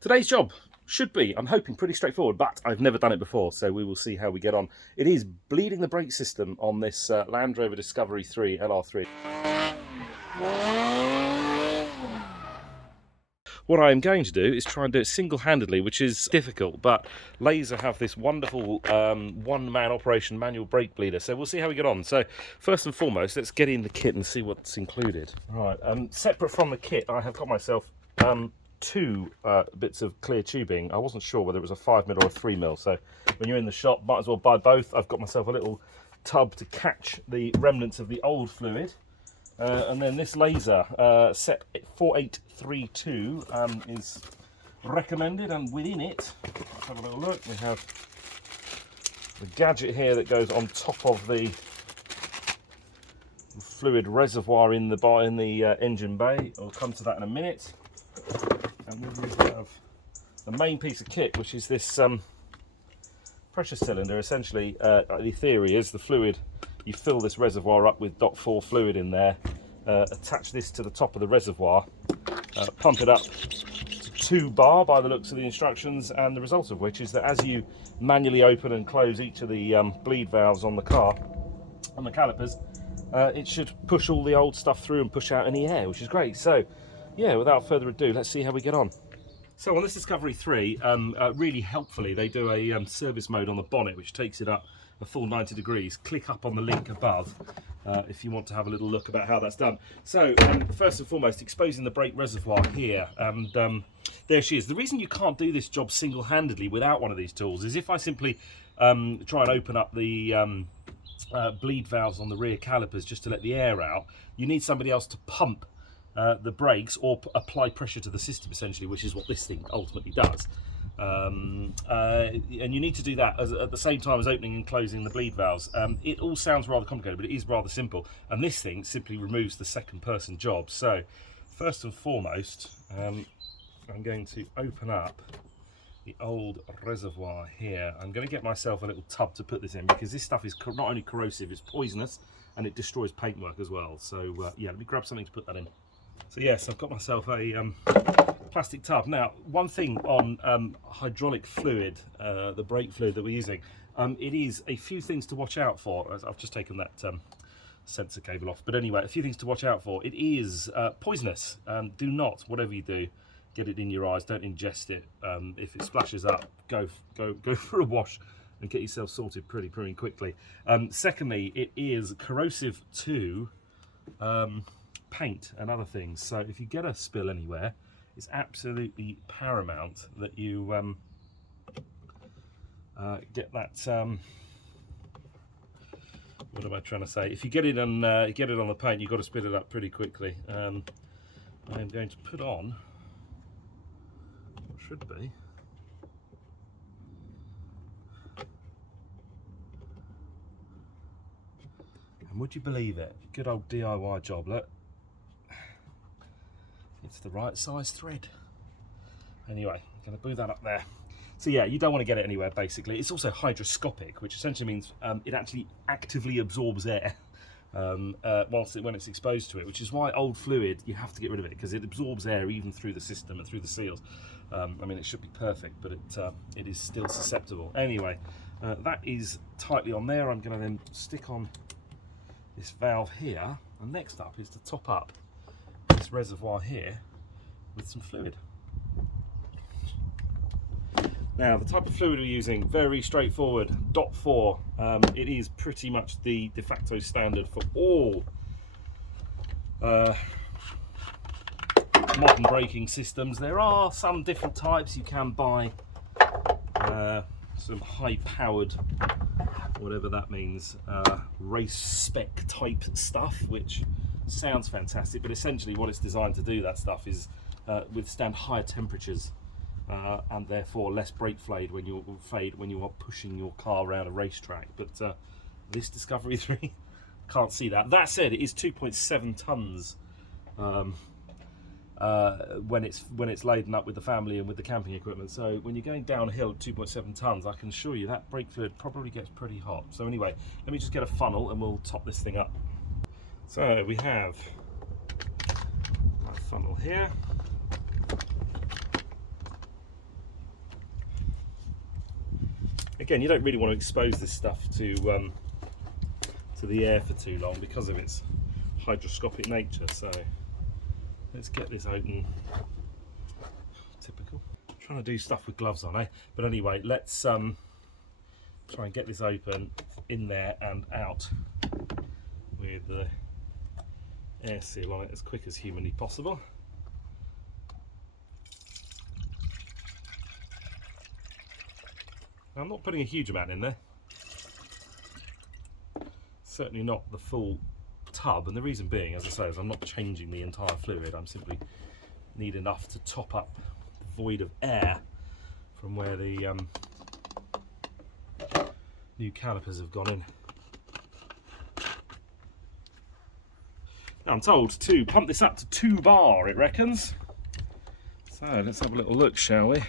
Today's job should be, I'm hoping, pretty straightforward, but I've never done it before, so we will see how we get on. It is bleeding the brake system on this Land Rover Discover 3 LR3. What I am going to do is try and do it single-handedly, which is difficult, but Laser have this wonderful one-man operation manual brake bleeder, so we'll see how we get on. So first and foremost, let's get in the kit and see what's included. Right, separate from the kit, I have got myself two bits of clear tubing. I wasn't sure whether it was a 5mm or a 3mm, so when you're in the shop, might as well buy both. I've got myself a little tub to catch the remnants of the old fluid. And then this Laser set 4832 is recommended, and within it, let's have a little look, we have the gadget here that goes on top of the fluid reservoir in the engine bay. I'll come to that in a minute. And then we have the main piece of kit, which is this pressure cylinder. Essentially, the theory is the fluid, you fill this reservoir up with .4 fluid in there, attach this to the top of the reservoir, pump it up to 2 bar by the looks of the instructions, and the result of which is that as you manually open and close each of the bleed valves on the car, on the calipers, it should push all the old stuff through and push out any air, which is great. So yeah, without further ado, let's see how we get on. So on this Discovery 3, really helpfully, they do a service mode on the bonnet, which takes it up a full 90 degrees. Click up on the link above if you want to have a little look about how that's done. So first and foremost, exposing the brake reservoir here, and there she is. The reason you can't do this job single-handedly without one of these tools is if I simply try and open up the bleed valves on the rear calipers just to let the air out, you need somebody else to pump the brakes or apply pressure to the system, essentially, which is what this thing ultimately does. And you need to do that at the same time as opening and closing the bleed valves. It all sounds rather complicated, but it is rather simple, and this thing simply removes the second person job. So first and foremost, I'm going to open up the old reservoir here. I'm going to get myself a little tub to put this in, because this stuff is not only corrosive, it's poisonous, and it destroys paintwork as well. So yeah, let me grab something to put that in. So yes, I've got myself a plastic tub. Now, one thing on hydraulic fluid, the brake fluid that we're using, it is a few things to watch out for. I've just taken that sensor cable off, but anyway, a few things to watch out for. It is poisonous. Do not, whatever you do, get it in your eyes. Don't ingest it. If it splashes up, go for a wash and get yourself sorted pretty quickly. Secondly, it is corrosive to paint and other things, so if you get a spill anywhere, it's absolutely paramount that you get that what am I trying to say, if you get it on the paint, you've got to spit it up pretty quickly. I'm going to put on what should be and would you believe it, good old DIY job, look. It's the right size thread. Anyway, I'm going to boo that up there. So yeah, you don't want to get it anywhere, basically. It's also hygroscopic, which essentially means it actually actively absorbs air when it's exposed to it, which is why old fluid, you have to get rid of it, because it absorbs air even through the system and through the seals. I mean, it should be perfect, but it is still susceptible. Anyway, that is tightly on there. I'm going to then stick on this valve here, and next up is to top up this reservoir here with some fluid. Now, the type of fluid we're using, very straightforward, .4. It is pretty much the de facto standard for all modern braking systems. There are some different types. You can buy some high-powered, whatever that means, race spec type stuff, which sounds fantastic, but essentially what it's designed to do, that stuff, is withstand higher temperatures and therefore less brake fade when you are pushing your car around a racetrack. But this Discovery 3 can't see that. That said, it is 2.7 tons when it's laden up with the family and with the camping equipment. So when you're going downhill at 2.7 tons, I can assure you that brake fluid probably gets pretty hot. So anyway, let me just get a funnel and we'll top this thing up. So we have my funnel here. again, you don't really want to expose this stuff to the air for too long because of its hygroscopic nature. So let's get this open. Typical. I'm trying to do stuff with gloves on, eh? But anyway, let's try and get this open in there and out with the air seal on it as quick as humanly possible. Now, I'm not putting a huge amount in there. Certainly not the full tub, and the reason being, as I say, is I'm not changing the entire fluid. I'm simply need enough to top up the void of air from where the new calipers have gone in. Now, I'm told to pump this up to 2 bar, it reckons. So let's have a little look, shall we?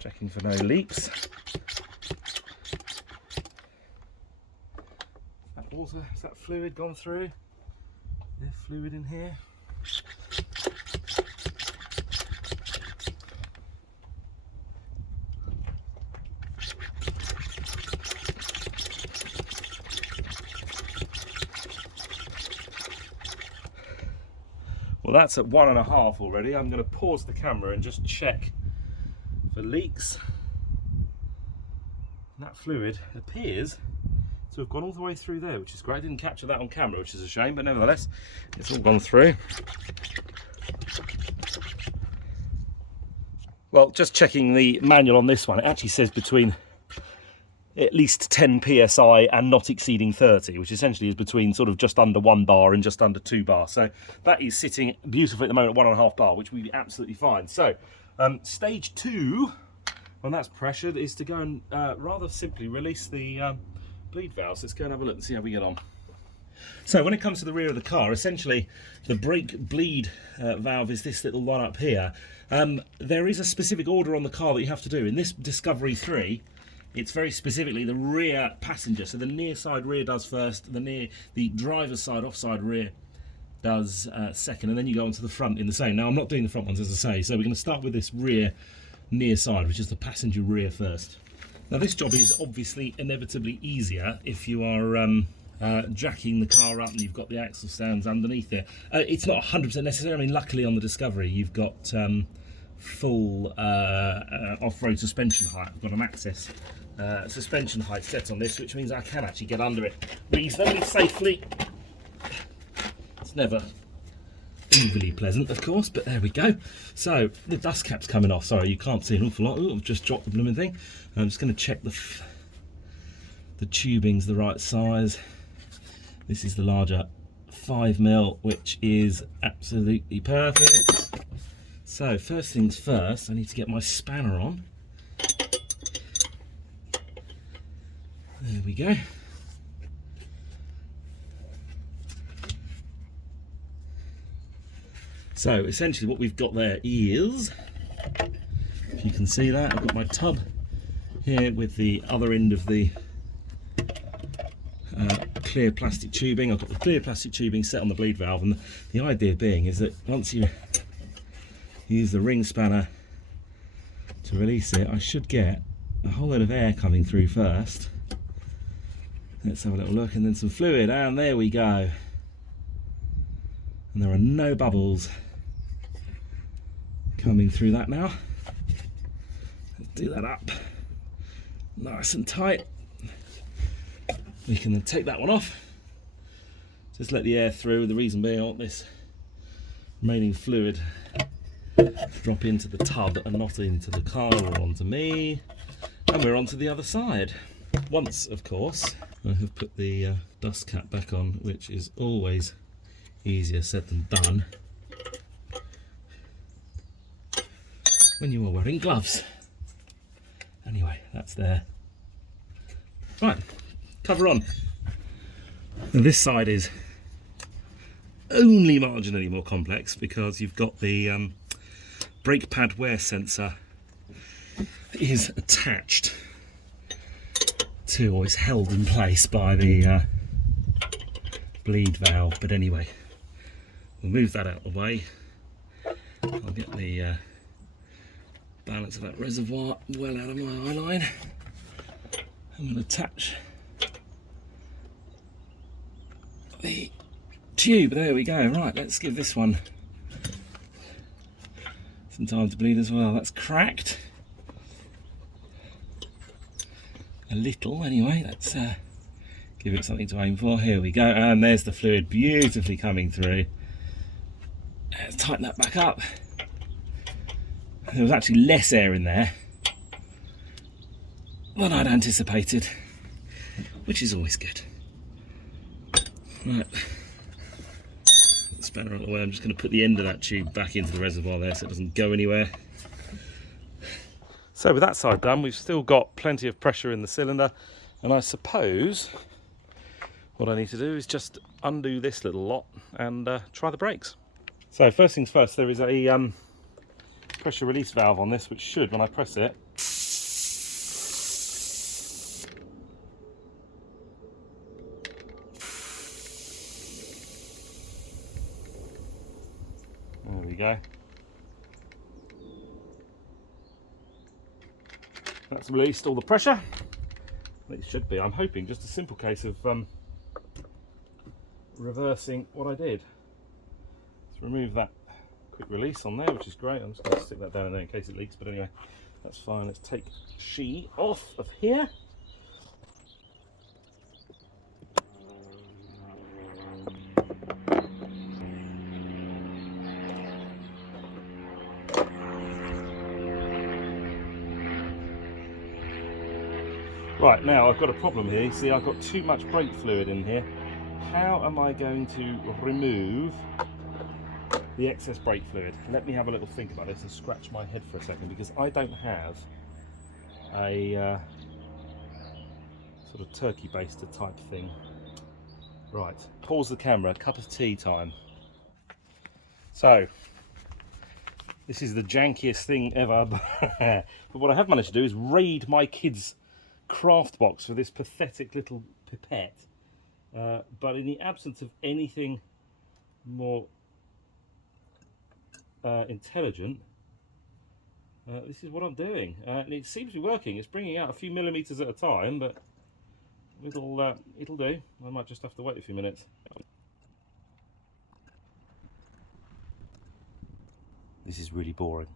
Checking for no leaks. Is that fluid gone through? There's fluid in here. Well, that's at 1.5 already. I'm going to pause the camera and just check for leaks. And that fluid appears to have gone all the way through there, which is great. I didn't capture that on camera, which is a shame, but nevertheless, it's all gone through. Well, just checking the manual on this one, it actually says between at least 10 psi and not exceeding 30, which essentially is between sort of just under 1 bar and just under 2 bar. So that is sitting beautifully at the moment at 1.5 bar, which will be absolutely fine. So stage 2, when that's pressured, is to go and rather simply release the bleed valve. So let's go and have a look and see how we get on. So when it comes to the rear of the car, essentially the brake bleed valve is this little one up here. There is a specific order on the car that you have to do. In this Discovery 3, it's very specifically the rear passenger. So the near side rear does first, the driver's side offside rear does second, and then you go onto the front in the same. Now I'm not doing the front ones, as I say, so we're going to start with this rear near side, which is the passenger rear first. Now this job is obviously inevitably easier if you are jacking the car up and you've got the axle stands underneath it. It's not 100% necessary. I mean, luckily on the Discovery you've got full off-road suspension height. I've got an Access suspension height set on this, which means I can actually get under it reasonably safely. It's never overly pleasant, of course, but there we go. So the dust cap's coming off. Sorry, you can't see an awful lot. Ooh, I've just dropped the blooming thing. I'm just going to check the tubing's the right size. This is the larger 5mm, which is absolutely perfect. So first things first, I need to get my spanner on. There we go. So essentially what we've got there is, if you can see that, I've got my tub here with the other end of the clear plastic tubing. I've got the clear plastic tubing set on the bleed valve, and the idea being is that once you use the ring spanner to release it, I should get a whole lot of air coming through first. Let's have a little look, and then some fluid, and there we go. And there are no bubbles coming through that now. Let's do that up nice and tight. We can then take that one off. Just let the air through. The reason being I want this remaining fluid drop into the tub and not into the car or onto me. And we're onto the other side. Once, of course, I have put the dust cap back on, which is always easier said than done when you are wearing gloves. Anyway, that's there. Right, cover on. And this side is only marginally more complex because you've got the brake pad wear sensor is attached to, or is held in place by the bleed valve. But anyway, we'll move that out of the way. I'll get the balance of that reservoir well out of my eye line. I'm going to attach the tube. There we go. Right, let's give this one some time to bleed as well. That's cracked a little anyway. Let's give it something to aim for. Here we go, and there's the fluid beautifully coming through. Let's tighten that back up. There was actually less air in there than I'd anticipated, which is always good. Right, the spanner out of the way. I'm just going to put the end of that tube back into the reservoir there so it doesn't go anywhere. So with that side done, we've still got plenty of pressure in the cylinder, and I suppose what I need to do is just undo this little lot and try the brakes. So first things first, there is a pressure release valve on this, which should, when I press it, there we go. That's released all the pressure. It should be, I'm hoping, just a simple case of reversing what I did. Let's remove that quick release on there, which is great. I'm just going to stick that down there in case it leaks, but anyway, that's fine. Let's take she off of here. Right, now I've got a problem here. You see, I've got too much brake fluid in here. How am I going to remove the excess brake fluid? Let me have a little think about this and scratch my head for a second, because I don't have a sort of turkey baster type thing. Right, pause the camera, cup of tea time. So, this is the jankiest thing ever, but what I have managed to do is raid my kids' craft box for this pathetic little pipette. But in the absence of anything more intelligent, this is what I'm doing, and it seems to be working. It's bringing out a few millimeters at a time, but it'll do. I might just have to wait a few minutes. This is really boring.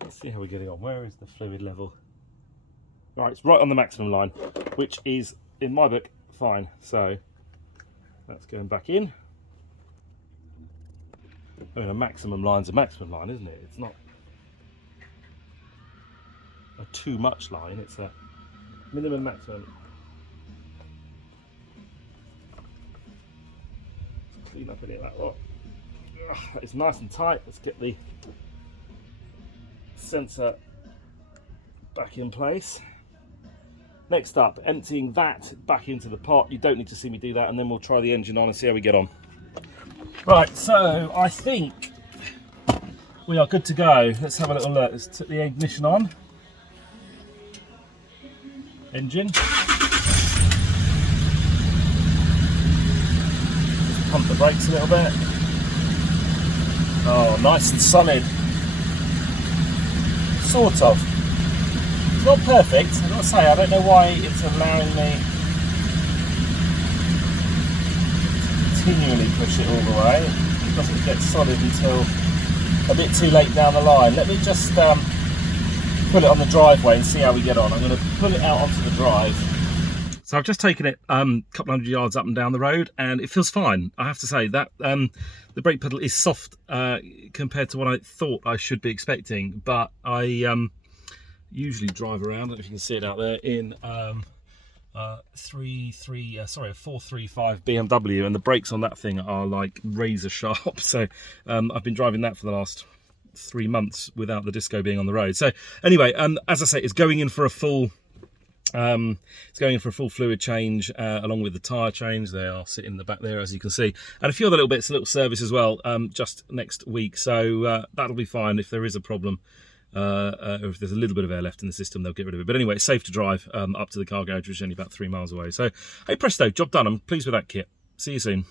Let's see how we're getting on. Where is the fluid level? Right, it's right on the maximum line, which is, in my book, fine. So that's going back in. I mean, a maximum line's a maximum line, isn't it? It's not a too much line, it's a minimum maximum. Let's clean up any of that lot. It's nice and tight. Let's get the sensor back in place. Next up, emptying that back into the pot. You don't need to see me do that, and then we'll try the engine on and see how we get on. Right, so I think we are good to go. Let's have a little look. Let's put the ignition on. Engine. Just pump the brakes a little bit. Oh, nice and solid. Sort of. It's not perfect, I've got to say. I don't know why it's allowing me to continually push it all the way. It doesn't get solid until a bit too late down the line. Let me just put it on the driveway and see how we get on. I'm going to pull it out onto the drive. So I've just taken it a couple hundred yards up and down the road, and it feels fine. I have to say that the brake pedal is soft compared to what I thought I should be expecting, but I usually drive around, I don't know if you can see it out there, in a 435 BMW, and the brakes on that thing are like razor sharp. So I've been driving that for the last 3 months without the Disco being on the road. So anyway, as I say, it's going in for a full fluid change, along with the tyre change. They are sitting in the back there, as you can see, and a few other little bits, a little service as well, just next week. So that'll be fine. If there is a problem, or if there's a little bit of air left in the system, they'll get rid of it. But anyway, it's safe to drive up to the car garage, which is only about 3 miles away. So hey presto, job done. I'm pleased with that kit. See you soon.